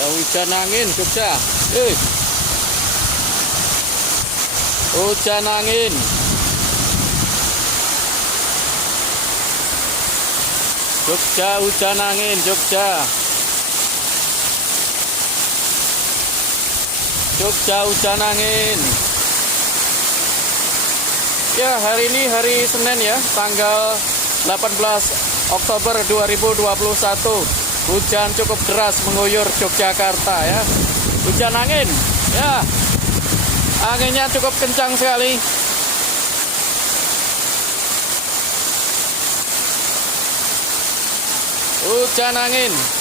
Ya, hujan angin Jogja. Hujan angin. Jogja, hujan angin Jogja. Jogja, hujan angin. Ya, hari ini hari Senin ya, tanggal 18 Oktober 2021. Hujan cukup deras mengguyur Yogyakarta ya. Hujan angin. Ya. Anginnya cukup kencang sekali. Hujan angin.